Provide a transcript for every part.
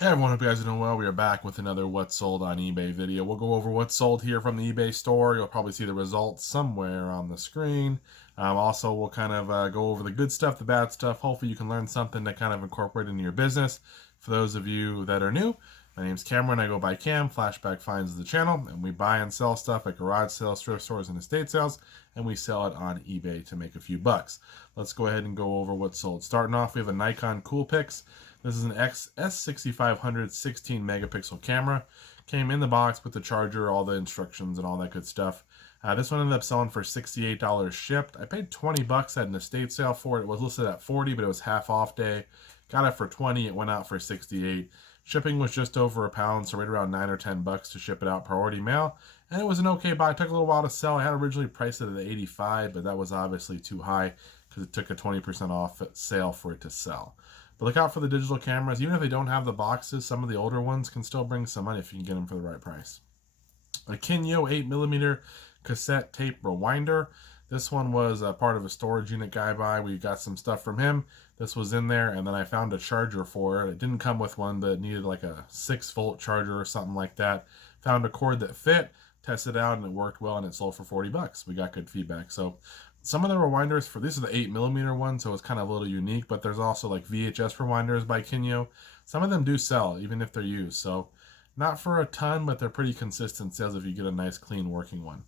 Hey everyone, hope you guys are doing well. We are back with another What's Sold on eBay video. We'll go over what's sold here from the eBay store. You'll probably see the results somewhere on the screen. Also, we'll kind of go over the good stuff, the bad stuff. Hopefully you can learn something to kind of incorporate into your business. For those of you that are new, my name's Cameron. I go by Cam. Flashback Finds is the channel, and we buy and sell stuff at garage sales, thrift stores, and estate sales, and we sell it on eBay to make a few bucks. Let's go ahead and go over what's sold. Starting off, we have a Nikon Coolpix. This is an S6500 16 megapixel camera. Came in the box with the charger, all the instructions, and all that good stuff. This one ended up selling for $68 shipped. I paid 20 bucks at an estate sale for it. It was listed at 40, but it was half off day. Got it for 20. It went out for 68. Shipping was just over a pound, so right around 9 or 10 bucks to ship it out priority mail. And it was an okay buy. It took a little while to sell. I had originally priced it at 85, but that was obviously too high because it took a 20% off sale for it to sell. But look out for the digital cameras. Even if they don't have the boxes, some of the older ones can still bring some money if you can get them for the right price. A Kinyo 8mm cassette tape rewinder. This one was a part of a storage unit guy buy. We got some stuff from him. This was in there, and then I found a charger for it. It didn't come with one, but it needed like a 6-volt charger or something like that. Found a cord that fit, tested it out, and it worked well, and it sold for 40 bucks. We got good feedback. So some of the rewinders for this is the 8mm one, so it's kind of a little unique, but there's also like VHS rewinders by Kinyo. Some of them do sell, even if they're used. So not for a ton, but they're pretty consistent sales if you get a nice, clean working one.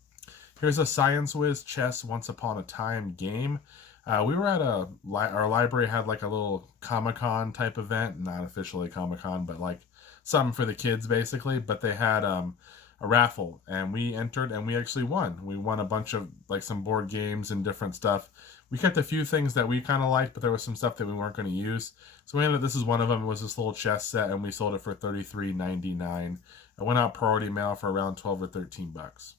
Here's a Science Whiz Chess Once Upon a Time game. We were at our library had like a little Comic-Con type event, not officially Comic-Con, but like something for the kids basically. But they had a raffle, and we entered, and we actually won. We won a bunch of like some board games and different stuff. We kept a few things that we kind of liked, but there was some stuff that we weren't going to use. So we ended up, this is one of them. It was this little chess set, and we sold it for $33.99. It went out priority mail for around 12 or 13 bucks.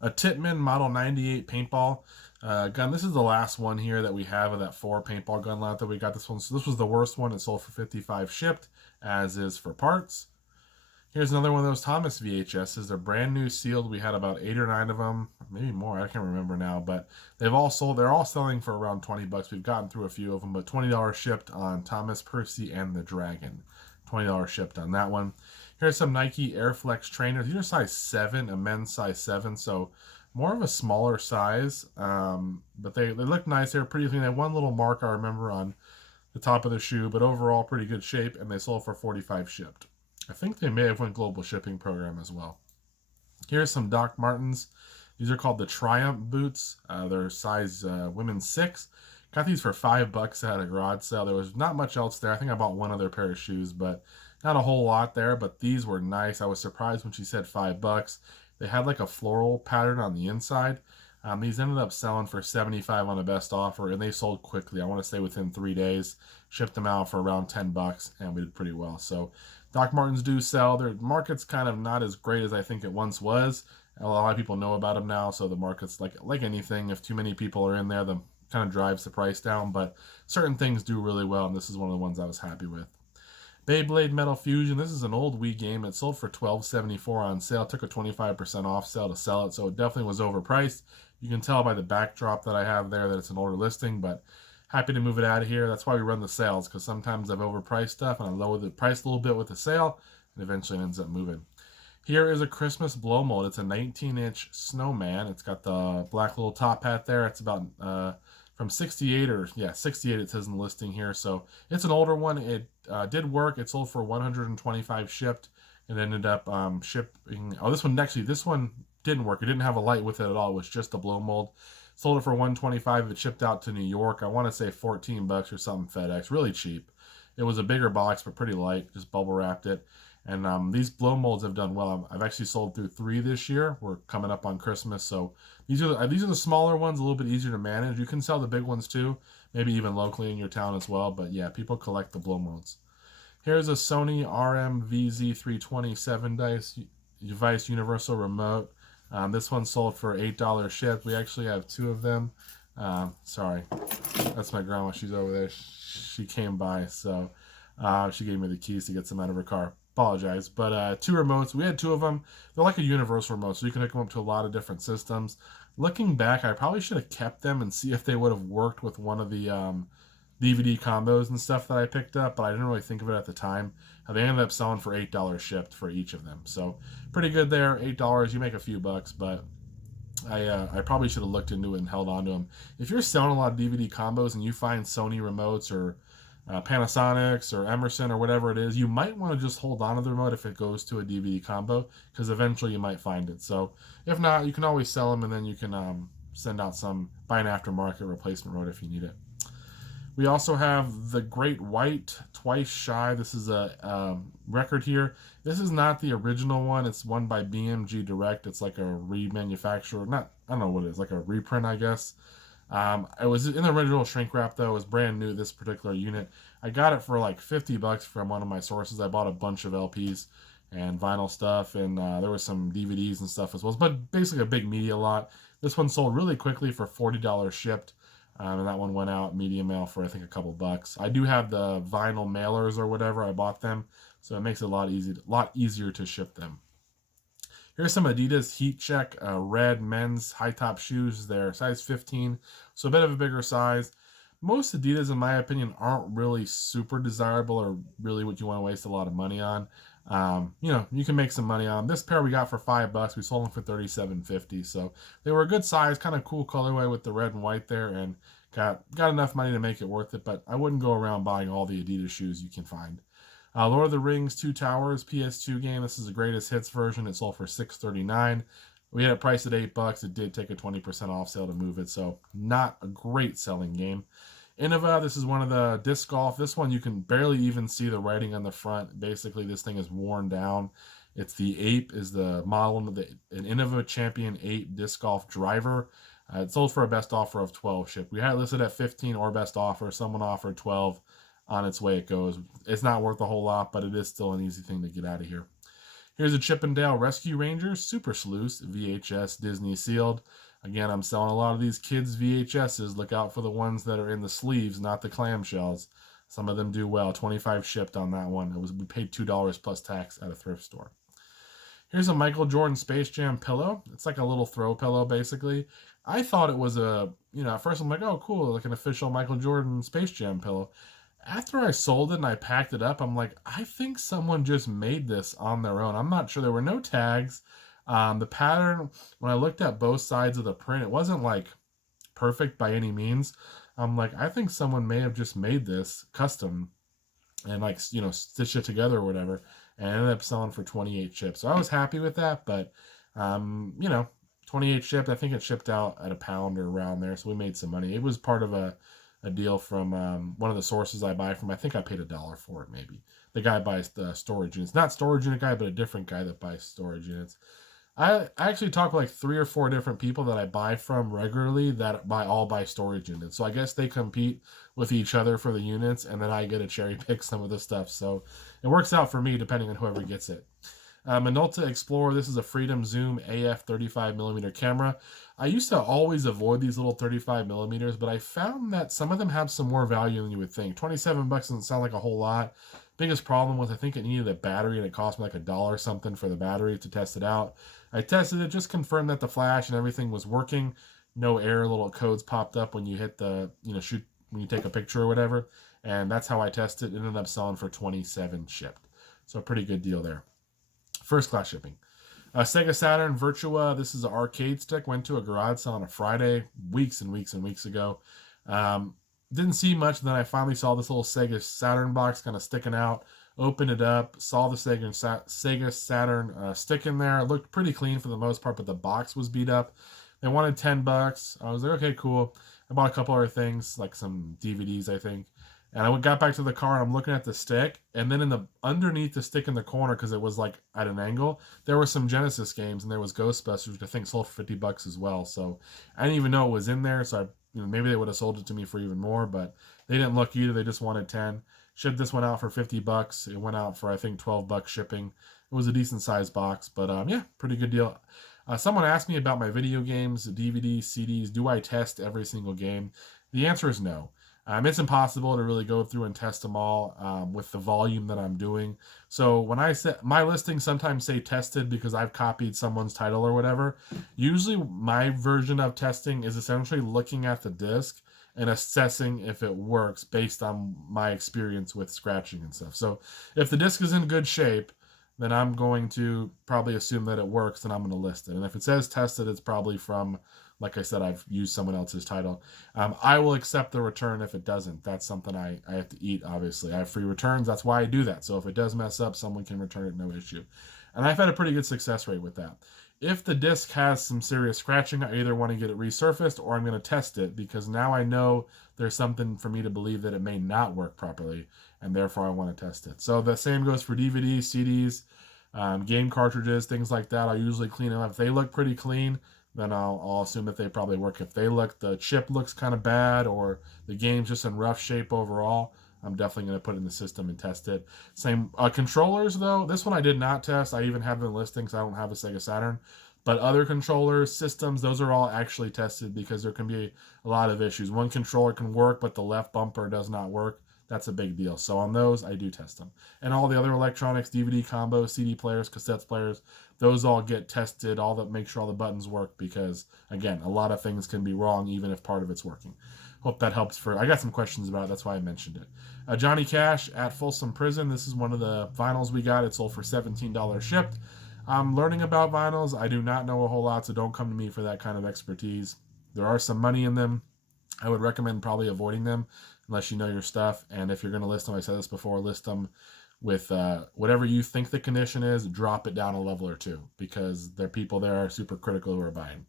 A Tippmann Model 98 paintball gun. This is the last one here that we have of that 4 paintball gun lot that we got this one. So this was the worst one. It sold for 55 shipped, as is for parts. Here's another one of those Thomas VHSs. They're brand new sealed. We had about 8 or 9 of them, maybe more. I can't remember now, but they've all sold. They're all selling for around 20 bucks. We've gotten through a few of them, but $20 shipped on Thomas, Percy, and the Dragon. $20 shipped on that one. Here's some Nike Airflex trainers. These are size 7, a men's size 7, so more of a smaller size, but they look nice. They're pretty clean. They had one little mark, I remember, on the top of the shoe, but overall pretty good shape, and they sold for 45 shipped. I think they may have went global shipping program as well. Here's some Doc Martens. These are called the Triumph boots. They're size women's 6. Got these for 5 bucks at a garage sale. There was not much else there. I think I bought one other pair of shoes, but not a whole lot there. But these were nice. I was surprised when she said 5 bucks. They had like a floral pattern on the inside. These ended up selling for 75 on the best offer, and they sold quickly. I want to say within 3 days. Shipped them out for around 10 bucks, and we did pretty well. So Doc Martens do sell. Their market's kind of not as great as I think it once was. A lot of people know about them now, so the market's like anything. If too many people are in there, the kind of drives the price down, but certain things do really well, and this is one of the ones I was happy with. Beyblade Metal Fusion. This is an old Wii game. It sold for $12.74 on sale. Took a 25% off sale to sell it, so it definitely was overpriced. You can tell by the backdrop that I have there that it's an older listing, but happy to move it out of here. That's why we run the sales, because sometimes I've overpriced stuff and I lower the price a little bit with the sale, and eventually it ends up moving. Here is a Christmas blow mold. It's a 19-inch Snowman. It's got the black little top hat there. It's about from 68 or 68 it says in the listing here. So it's an older one. It did work. It sold for 125 shipped. It ended up shipping. Oh, this one didn't work. It didn't have a light with it at all. It was just a blow mold. Sold it for 125. It shipped out to New York. I want to say 14 bucks or something FedEx. Really cheap. It was a bigger box, but pretty light. Just bubble wrapped it. And these blow molds have done well. I've actually sold through 3 this year. We're coming up on Christmas, so these are the smaller ones, a little bit easier to manage. You can sell the big ones too, maybe even locally in your town as well. But yeah, people collect the blow molds. Here's a Sony RMVZ320 7-device universal remote. This one sold for $8 shipped. We actually have 2 of them. Sorry, that's my grandma. She's over there. She came by, so she gave me the keys to get some out of her car. Apologize, but 2 remotes. We had 2 of them. They're like a universal remote, so you can hook them up to a lot of different systems. Looking back, I probably should have kept them and see if they would have worked with one of the DVD combos and stuff that I picked up, but I didn't really think of it at the time. They ended up selling for $8 shipped for each of them. So pretty good there. $8, you make a few bucks, but I probably should have looked into it and held on to them. If you're selling a lot of DVD combos and you find Sony remotes or Panasonics or Emerson or whatever it is, you might want to just hold on to the remote if it goes to a DVD combo, because eventually you might find it. So if not, you can always sell them, and then you can send out buy an aftermarket replacement remote if you need it. We also have the Great White Twice Shy. This is a record here. This is not the original one. It's one by BMG Direct. It's like a remanufacturer. I don't know what it is, like a reprint, I guess. It was in the original shrink wrap, though. It was brand new, this particular unit. I got it for like $50 from one of my sources. I bought a bunch of LPs and vinyl stuff, and there was some DVDs and stuff as well. But basically a big media lot. This one sold really quickly for $40 shipped. And that one went out medium mail for I think a couple bucks. I do have the vinyl mailers or whatever. I bought them, so it makes it a lot easier to ship them. Here's some Adidas Heat Check red men's high top shoes. They're size 15, so a bit of a bigger size. Most Adidas, in my opinion, aren't really super desirable or really what you want to waste a lot of money on. You can make some money on them. This pair we got for $5. We sold them for $37.50. So they were a good size, kind of cool colorway with the red and white there, and got enough money to make it worth it. But I wouldn't go around buying all the Adidas shoes you can find. Lord of the Rings Two Towers PS2 game. This is the greatest hits version. It sold for $6.39. We had it priced at $8. It did take a 20% off sale to move it, so not a great selling game. Innova, this is one of the disc golf. This one you can barely even see the writing on the front. Basically, this thing is worn down. It's the Ape is the model of an Innova Champion 8 disc golf driver. It sold for a best offer of 12 shipped. We had it listed at 15 or best offer. Someone offered 12. On its way it goes. It's not worth a whole lot, but it is still an easy thing to get out of here. Here's a Chippendale Rescue Rangers Super Sleuths VHS Disney sealed. Again, I'm selling a lot of these kids VHSs. Look out for the ones that are in the sleeves, not the clamshells. Some of them do well. 25 shipped on that one. We paid $2 plus tax at a thrift store. Here's a Michael Jordan Space Jam pillow. It's like a little throw pillow, basically. I thought it was at first I'm like, oh, cool, like an official Michael Jordan Space Jam pillow. After I sold it and I packed it up, I'm like, I think someone just made this on their own. I'm not sure. There were no tags. The pattern, when I looked at both sides of the print, it wasn't like perfect by any means. I'm like, I think someone may have just made this custom and stitched it together or whatever, and ended up selling for 28 shipped. So I was happy with that, but 28 shipped. I think it shipped out at £1 or around there, so we made some money. It was part of a deal from one of the sources I buy from. I think I paid $1 for it, maybe. The guy buys the storage units. Not storage unit guy, but a different guy that buys storage units. I actually talk to like 3 or 4 different people that I buy from regularly that all buy storage units. So I guess they compete with each other for the units, and then I get to cherry pick some of the stuff. So it works out for me depending on whoever gets it. Minolta Explorer, this is a Freedom Zoom AF 35mm camera. I used to always avoid these little 35mm, but I found that some of them have some more value than you would think. $27 doesn't sound like a whole lot. Biggest problem was I think it needed a battery, and it cost me like $1 something for the battery to test it out. I tested it, just confirmed that the flash and everything was working. No error, little codes popped up when you hit the, shoot, when you take a picture or whatever. And that's how I tested it. It ended up selling for 27 shipped. So a pretty good deal there. First class shipping. Sega Saturn Virtua. This is an arcade stick. Went to a garage sale on a Friday, weeks and weeks and weeks ago. Didn't see much. Then I finally saw this little Sega Saturn box kind of sticking out. Opened it up. Saw the Sega Saturn stick in there. It looked pretty clean for the most part, but the box was beat up. They wanted $10. I was like, okay, cool. I bought a couple other things, like some DVDs, I think. And I got back to the car, and I'm looking at the stick, and then underneath the stick in the corner, because it was like at an angle, there were some Genesis games, and there was Ghostbusters, which I think sold for $50 as well. So I didn't even know it was in there. So maybe they would have sold it to me for even more, but they didn't look either. They just wanted 10. Shipped this one out for $50. It went out for I think $12 shipping. It was a decent sized box, but yeah, pretty good deal. Someone asked me about my video games, DVDs, CDs. Do I test every single game? The answer is no. It's impossible to really go through and test them all with the volume that I'm doing. So when I say my listings sometimes say tested because I've copied someone's title or whatever. Usually my version of testing is essentially looking at the disc and assessing if it works based on my experience with scratching and stuff. So if the disc is in good shape, then I'm going to probably assume that it works and I'm going to list it. And if it says tested, it's probably from, like I said, I've used someone else's title. I will accept the return if it doesn't. That's something I have to eat, obviously. I have free returns. That's why I do that. So if it does mess up, someone can return it, no issue. And I've had a pretty good success rate with that. If the disc has some serious scratching, I either want to get it resurfaced or I'm going to test it, because now I know there's something for me to believe that it may not work properly, and therefore I want to test it. So the same goes for DVDs, CDs, game cartridges, things like that. I'll usually clean them up. If they look pretty clean, then I'll assume that they probably work. If the chip looks kind of bad or the game's just in rough shape overall, I'm definitely going to put it in the system and test it. Same controllers, though. This one I did not test. I even have them listing because I don't have a Sega Saturn. But other controllers, systems, those are all actually tested because there can be a lot of issues. One controller can work, but the left bumper does not work. That's a big deal. So on those, I do test them. And all the other electronics, DVD combos, CD players, cassette players, those all get tested, all that, make sure all the buttons work, because, again, a lot of things can be wrong even if part of it's working. Hope that helps. I got some questions about it. That's why I mentioned it. Johnny Cash at Folsom Prison. This is one of the vinyls we got. It sold for $17 shipped. I'm learning about vinyls. I do not know a whole lot, so don't come to me for that kind of expertise. There are some money in them. I would recommend probably avoiding them unless you know your stuff. And if you're going to list them, I said this before, list them with whatever you think the condition is, drop it down a level or two, because there are people there are super critical who are buying.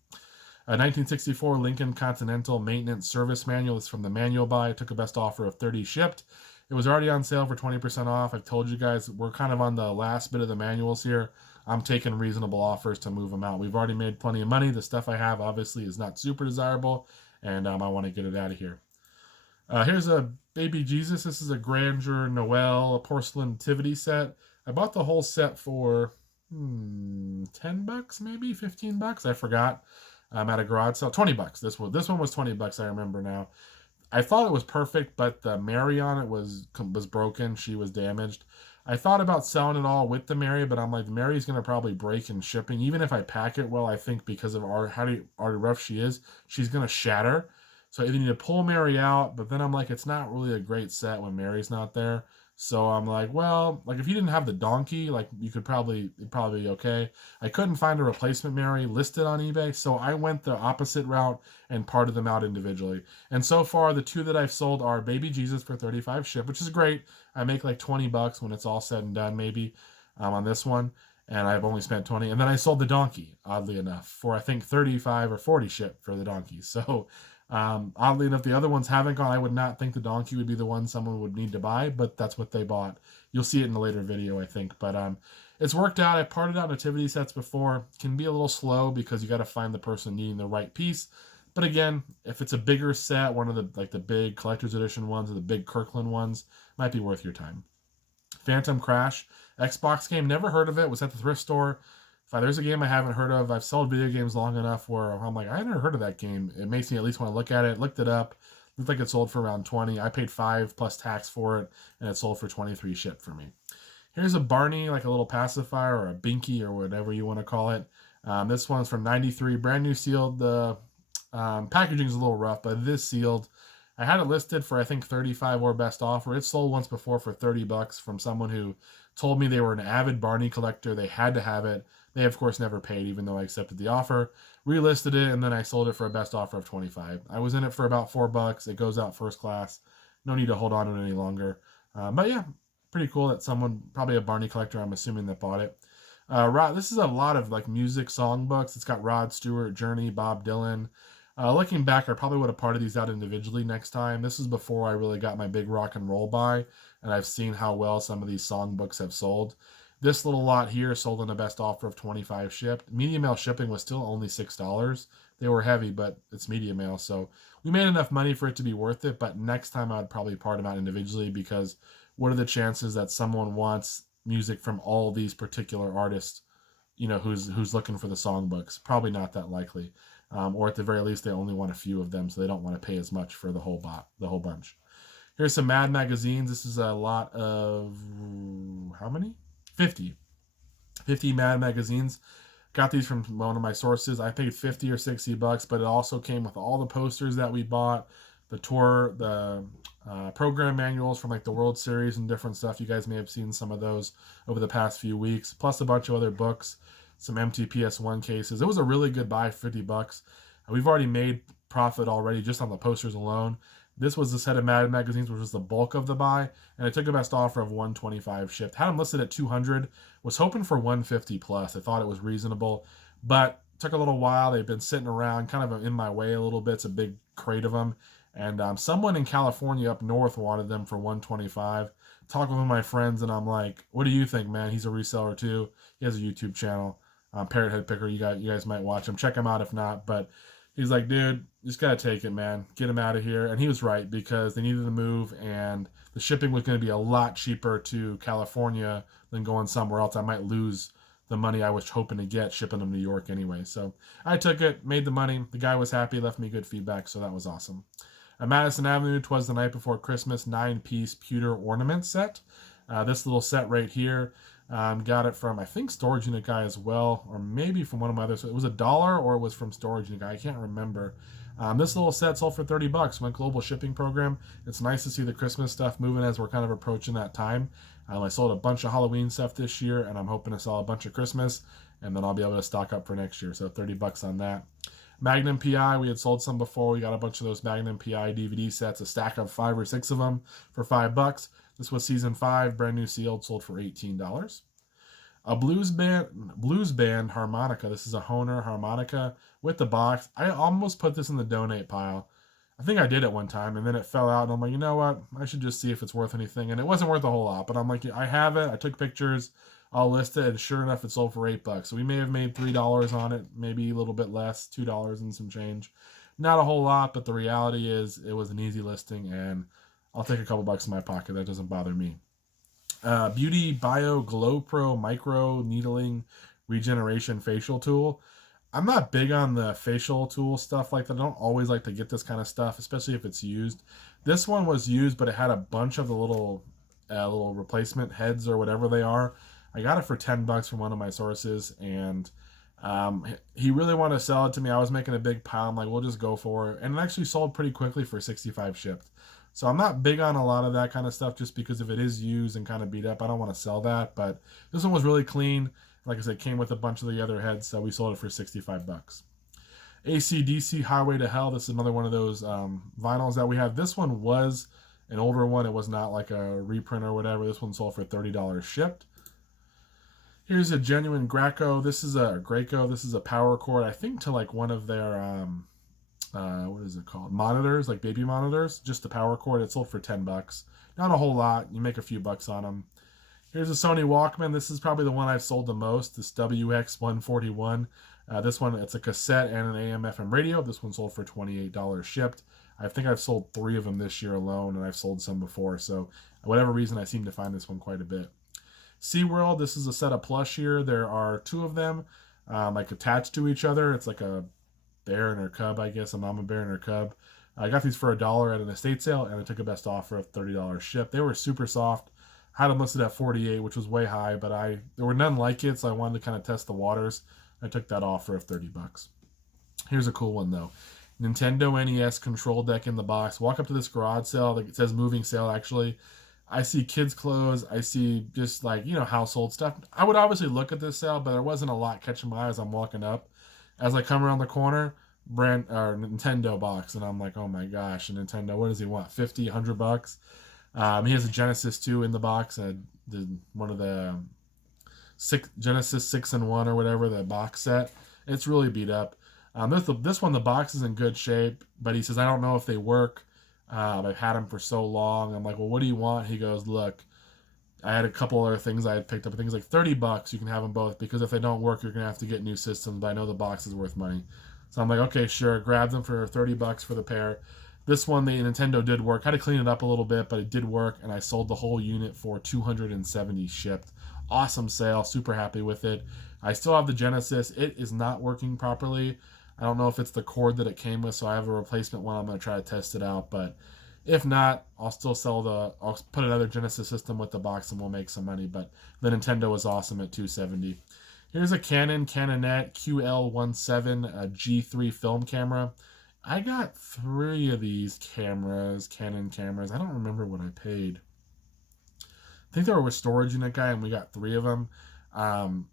1964 Lincoln Continental Maintenance Service Manual. It's from the manual buy. It took a best offer of 30 shipped. It was already on sale for 20% off. I've told you guys we're kind of on the last bit of the manuals here. I'm taking reasonable offers to move them out. We've already made plenty of money. The stuff I have obviously is not super desirable, and I want to get it out of here. Here's a Baby Jesus. This is a Grandeur Noel Porcelain Nativity set. I bought the whole set for $10, maybe $15. I forgot. At a garage sale, $20. This one was $20. I remember now. I thought it was perfect, but the Mary on it was broken. She was damaged. I thought about selling it all with the Mary, but I'm like, the Mary's going to probably break in shipping. Even if I pack it well, I think because of how rough she is, she's going to shatter. So I either need to pull Mary out, but then I'm like, it's not really a great set when Mary's not there. So I'm like, well, like if you didn't have the donkey, like it'd probably be okay. I couldn't find a replacement Mary listed on eBay, so I went the opposite route and parted them out individually. And so far, the two that I've sold are Baby Jesus for 35 ship, which is great. I make like $20 when it's all said and done, maybe, on this one, and I've only spent 20. And then I sold the donkey, oddly enough, for I think 35 or 40 ship for the donkey. So oddly enough, the other ones haven't gone. I would not think the donkey would be the one someone would need to buy, but that's what they bought. You'll see it in a later video, I think. But it's worked out. I parted out nativity sets before. Can be a little slow because you got to find the person needing the right piece. But again, if it's a bigger set, one of the big collector's edition ones or the big Kirkland ones, might be worth your time. Phantom Crash, Xbox game. Never heard of it. Was at the thrift store. If there's a game I haven't heard of, I've sold video games long enough where I'm like, I never heard of that game. It makes me at least want to look at it. Looked it up. Looked like it sold for around 20. I paid $5 plus tax for it, and it sold for 23 shipped for me. Here's a Barney, like a little pacifier or a Binky or whatever you want to call it. This one's from 93, brand new sealed. The packaging is a little rough, but it is sealed. I had it listed for I think 35 or best offer. It sold once before for $30 from someone who told me they were an avid Barney collector. They had to have it. They, of course, never paid, even though I accepted the offer. Relisted it, and then I sold it for a best offer of 25. I was in it for about $4. It goes out first class. No need to hold on to it any longer. But yeah, pretty cool that someone, probably a Barney collector, I'm assuming, that bought it. This is a lot of like music songbooks. It's got Rod Stewart, Journey, Bob Dylan. Looking back, I probably would have parted these out individually next time. This is before I really got my big rock and roll buy, and I've seen how well some of these songbooks have sold. This little lot here sold in a best offer of 25 shipped. Medium mail shipping was still only $6. They were heavy, but it's medium mail, so we made enough money for it to be worth it. But next time I'd probably part them out individually, because what are the chances that someone wants music from all these particular artists, who's looking for the songbooks? Probably not that likely. Or at the very least, they only want a few of them, so they don't want to pay as much for the whole bunch. Here's some Mad magazines. This is a lot of, how many? 50 Mad magazines. Got these from one of my sources. I paid $50 or $60, but it also came with all the posters that we bought, program manuals from like the World Series and different stuff. You guys may have seen some of those over the past few weeks, plus a bunch of other books, some empty PS1 cases. It was a really good buy, $50. We've already made profit already just on the posters alone. This was the set of Mad magazines, which was the bulk of the buy, and I took a best offer of $125 shipped. Had them listed at $200. Was hoping for $150 plus. I thought it was reasonable, but took a little while. They've been sitting around, kind of in my way a little bit. It's a big crate of them, and someone in California up north wanted them for $125. Talked with one of my friends, and I'm like, "What do you think, man?" He's a reseller too. He has a YouTube channel, Parrot Head Picker. You guys might watch him. Check him out if not, but. He's like, dude, you just got to take it, man. Get him out of here. And he was right, because they needed to move, and the shipping was going to be a lot cheaper to California than going somewhere else. I might lose the money I was hoping to get shipping them to New York anyway. So I took it, made the money. The guy was happy, left me good feedback, so that was awesome. At Madison Avenue, 'Twas the Night Before Christmas, 9-piece pewter ornament set. This little set right here, got it from, I think, Storage Unit Guy as well, or maybe from one of my others. So it was $1 or it was from Storage Unit Guy. I can't remember. This little set sold for $30. Went global shipping program. It's nice to see the Christmas stuff moving as we're kind of approaching that time. I sold a bunch of Halloween stuff this year, and I'm hoping to sell a bunch of Christmas, and then I'll be able to stock up for next year. So $30 on that. Magnum PI, we had sold some before. We got a bunch of those Magnum PI DVD sets, a stack of 5 or 6 of them for $5. This was season 5, brand new sealed, sold for $18. A blues band harmonica. This is a Hohner harmonica with the box. I almost put this in the donate pile. I think I did at one time, and then it fell out, and I'm like, you know what? I should just see if it's worth anything. And it wasn't worth a whole lot, but I'm like, I have it. I took pictures. I'll list it, and sure enough, it sold for $8. So we may have made $3 on it, maybe a little bit less, $2 and some change. Not a whole lot, but the reality is it was an easy listing, and I'll take a couple bucks in my pocket. That doesn't bother me. Beauty Bio Glow Pro Micro Needling Regeneration Facial Tool. I'm not big on the facial tool stuff like that. I don't always like to get this kind of stuff, especially if it's used. This one was used, but it had a bunch of the little replacement heads or whatever they are. I got it for $10 from one of my sources, and he really wanted to sell it to me. I was making a big pile. I'm like, we'll just go for it. And it actually sold pretty quickly for $65 shipped. So I'm not big on a lot of that kind of stuff, just because if it is used and kind of beat up, I don't want to sell that. But this one was really clean. Like I said, came with a bunch of the other heads, so we sold it for $65. AC/DC Highway to Hell. This is another one of those vinyls that we have. This one was an older one. It was not like a reprint or whatever. This one sold for $30 shipped. Here's a genuine Graco. This is a Graco. This is a power cord, I think, to like one of their what is it called? Monitors, like baby monitors. Just the power cord. It sold for $10. Not a whole lot. You make a few bucks on them. Here's a Sony Walkman. This is probably the one I've sold the most. This WX141. This one, it's a cassette and an AM/FM radio. This one sold for $28 shipped. I think I've sold 3 of them this year alone, and I've sold some before. So, whatever reason, I seem to find this one quite a bit. SeaWorld. This is a set of plush here. There are 2 of them, like attached to each other. It's like a bear and her cub, I guess, a mama bear and her cub. I got these for $1 at an estate sale, and I took a best offer of $30 shipped. They were super soft. Had them listed at $48, which was way high, but there were none like it, so I wanted to kind of test the waters. I took that offer of $30. Here's a cool one though. Nintendo NES control deck in the box. Walk up to this garage sale. It says moving sale actually. I see kids' clothes. I see just like, household stuff. I would obviously look at this sale, but there wasn't a lot catching my eye as I'm walking up. As I come around the corner, Nintendo box, and I'm like, oh my gosh, a Nintendo. What does he want? $50, $100? He has a Genesis 2 in the box. One of the Genesis 6-in-1 or whatever, the box set. It's really beat up. This one, the box is in good shape, but he says, I don't know if they work. I've had them for so long. I'm like, well, what do you want? He goes, look, I had a couple other things I had picked up. Things like $30, you can have them both, because if they don't work, you're going to have to get new systems, but I know the box is worth money. So I'm like, okay, sure. Grab them for $30 for the pair. This one, the Nintendo did work. Had to clean it up a little bit, but it did work, and I sold the whole unit for $270 shipped. Awesome sale. Super happy with it. I still have the Genesis. It is not working properly. I don't know if it's the cord that it came with, so I have a replacement one. I'm going to try to test it out, but if not, I'll put another Genesis system with the box, and we'll make some money, but the Nintendo was awesome at $270. Here's a Canonette QL17 G3 film camera. I got 3 of these cameras, Canon cameras. I don't remember what I paid. I think they were with storage unit guy, and we got 3 of them. Um,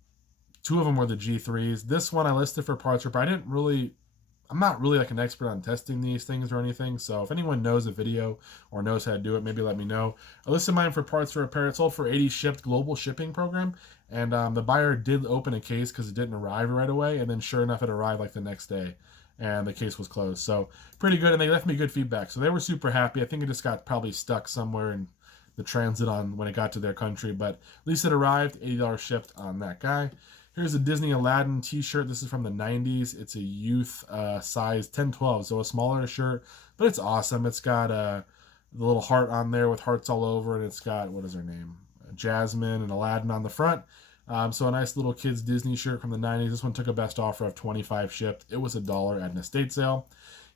2 of them were the G3s. This one I listed for parts rip. I'm not really like an expert on testing these things or anything, so if anyone knows a video or knows how to do it, maybe let me know. I listed mine for parts for repair. It sold for 80 shipped, global shipping program, and the buyer did open a case because it didn't arrive right away, and then sure enough, it arrived like the next day, and the case was closed. So pretty good, and they left me good feedback, so they were super happy. I think it just got probably stuck somewhere in the transit on when it got to their country, but at least it arrived. $80 shipped on that guy. Here's a Disney Aladdin t-shirt. This is from the 90s. It's a youth size 10-12, so a smaller shirt, but it's awesome. It's got the little heart on there with hearts all over, and it's got, what is her name? Jasmine and Aladdin on the front. So a nice little kid's Disney shirt from the 90s. This one took a best offer of $25 shipped. It was $1 at an estate sale.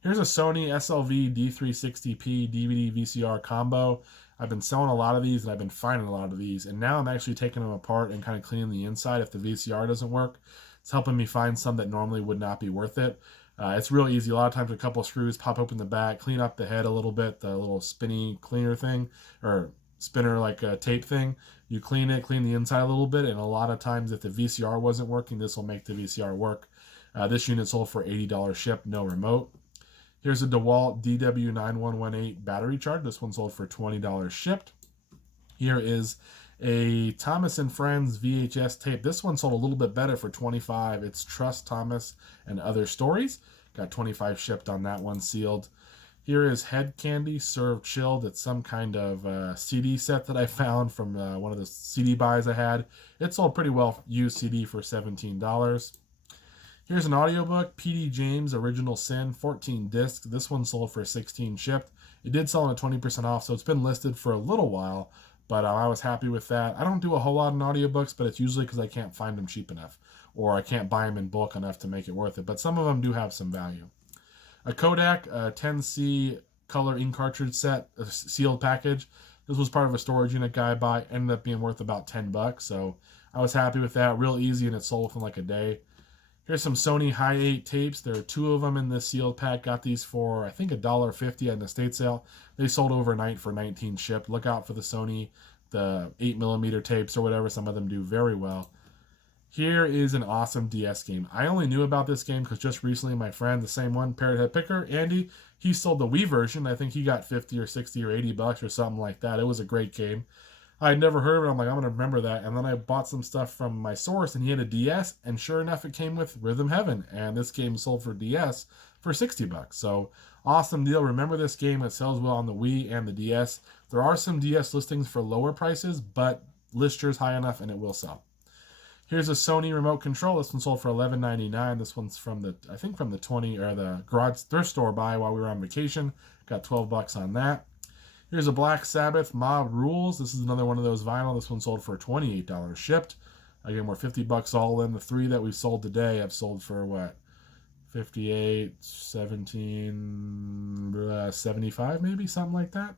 Here's a Sony SLV D360p DVD VCR combo. I've been selling a lot of these, and I've been finding a lot of these, and now I'm actually taking them apart and kind of cleaning the inside if the VCR doesn't work. It's helping me find some that normally would not be worth it. It's real easy. A lot of times a couple of screws, pop open the back, clean up the head a little bit, the little spinny cleaner thing, or spinner like a tape thing. You clean it, clean the inside a little bit, and a lot of times if the VCR wasn't working, this will make the VCR work. This unit sold for $80 shipped, no remote. Here's a DeWalt DW9118 battery charge. This one sold for $20 shipped. Here is a Thomas & Friends VHS tape. This one sold a little bit better for $25. It's Trust Thomas and Other Stories. Got $25 shipped on that one, sealed. Here is Head Candy Served Chilled. It's some kind of CD set that I found from one of the CD buys I had. It sold pretty well used CD for $17. Here's an audiobook, P.D. James, Original Sin, 14 discs. This one sold for $16 shipped. It did sell at 20% off, so it's been listed for a little while, but I was happy with that. I don't do a whole lot in audiobooks, but it's usually because I can't find them cheap enough, or I can't buy them in bulk enough to make it worth it, but some of them do have some value. A Kodak 10C color ink cartridge set, a sealed package. This was part of a storage unit guy buy, ended up being worth about $10, so I was happy with that. Real easy, and it sold within like a day. Here's some Sony Hi8 tapes. There are 2 of them in this sealed pack. Got these for, I think, $1.50 at an estate sale. They sold overnight for $19 shipped. Look out for the Sony, the 8mm tapes or whatever. Some of them do very well. Here is an awesome DS game. I only knew about this game because just recently my friend, the same one, Parrot Head Picker, Andy, he sold the Wii version. I think he got 50 or 60 or $80 or something like that. It was a great game. I had never heard of it. I'm like, I'm going to remember that. And then I bought some stuff from my source, and he had a DS, and sure enough, it came with Rhythm Heaven. And this game sold for DS for $60. So awesome deal. Remember this game. It sells well on the Wii and the DS. There are some DS listings for lower prices, but listers high enough, and it will sell. Here's a Sony remote control. This one sold for $11.99. This one's from the, I think from the 20 or the garage thrift store buy while we were on vacation. Got $12 on that. Here's a Black Sabbath Mob Rules. This is another one of those vinyl. This one sold for $28 shipped. Again, we're $50 all in. The 3 that we sold today have sold for what? 58, 17, 75 maybe, something like that.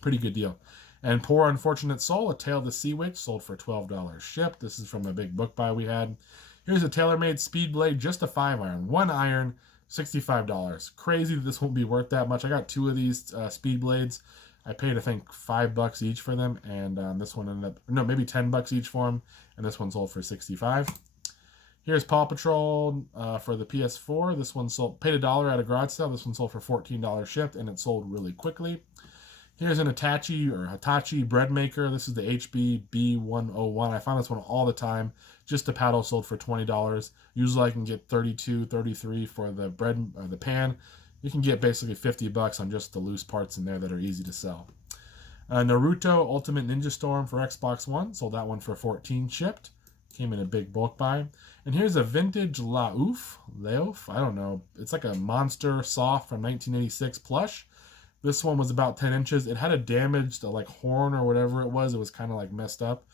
Pretty good deal. And Poor Unfortunate Soul, A Tale of the Sea Witch, sold for $12 shipped. This is from a big book buy we had. Here's a TaylorMade Speed Blade, just a 5-iron. 1 iron, $65. Crazy that this won't be worth that much. I got 2 of these Speed Blades. I paid, I think, $5 each for them, and this one ended up, no, maybe $10 each for them, and this one sold for $65. Here's Paw Patrol for the PS4. This one sold, paid $1 at a garage sale. This one sold for $14 shipped, and it sold really quickly. Here's an Hitachi bread maker. This is the HB B101. I find this one all the time. Just a paddle, sold for $20. Usually I can get 32, 33 for the bread, the pan. You can get basically $50 on just the loose parts in there that are easy to sell. Naruto Ultimate Ninja Storm for Xbox One. Sold that one for $14 shipped. Came in a big bulk buy. And here's a vintage Laouf. I don't know. It's like a monster soft from 1986 plush. This one was about 10 inches. It had a damaged like horn or whatever it was. It was kind of like messed up.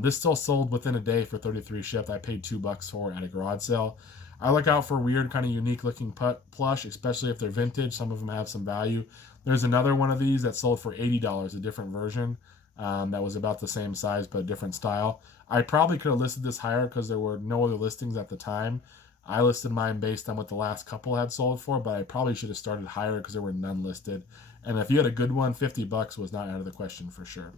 This still sold within a day for $33 shipped. I paid $2 for it at a garage sale. I look out for weird, kind of unique looking plush, especially if they're vintage. Some of them have some value. There's another one of these that sold for $80, a different version that was about the same size but a different style. I probably could have listed this higher because there were no other listings at the time. I listed mine based on what the last couple had sold for, but I probably should have started higher because there were none listed. And if you had a good one, $50 was not out of the question for sure.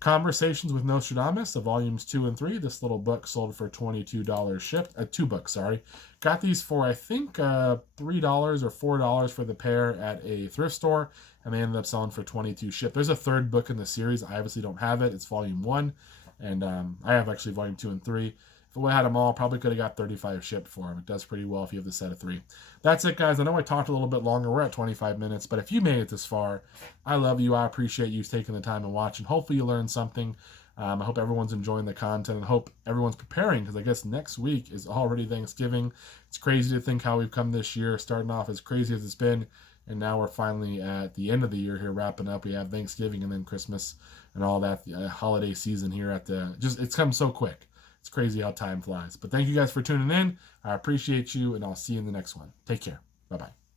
Conversations with Nostradamus, the volumes 2 and 3. This little book sold for $22 shipped. 2 books, sorry. Got these for, I think, $3 or $4 for the pair at a thrift store, and they ended up selling for $22 shipped. There's a third book in the series. I obviously don't have it. It's volume 1, and I have actually volume 2 and 3. If I had them all, probably could have got 35 shipped for them. It does pretty well if you have the set of 3. That's it, guys. I know I talked a little bit longer. We're at 25 minutes, but if you made it this far, I love you. I appreciate you taking the time and watching. Hopefully you learned something. I hope everyone's enjoying the content, and hope everyone's preparing, because I guess next week is already Thanksgiving. It's crazy to think how we've come this year, starting off as crazy as it's been, and now we're finally at the end of the year here, wrapping up. We have Thanksgiving and then Christmas and all that holiday season here at the, it's come so quick. It's crazy how time flies. But thank you guys for tuning in. I appreciate you, and I'll see you in the next one. Take care. Bye-bye.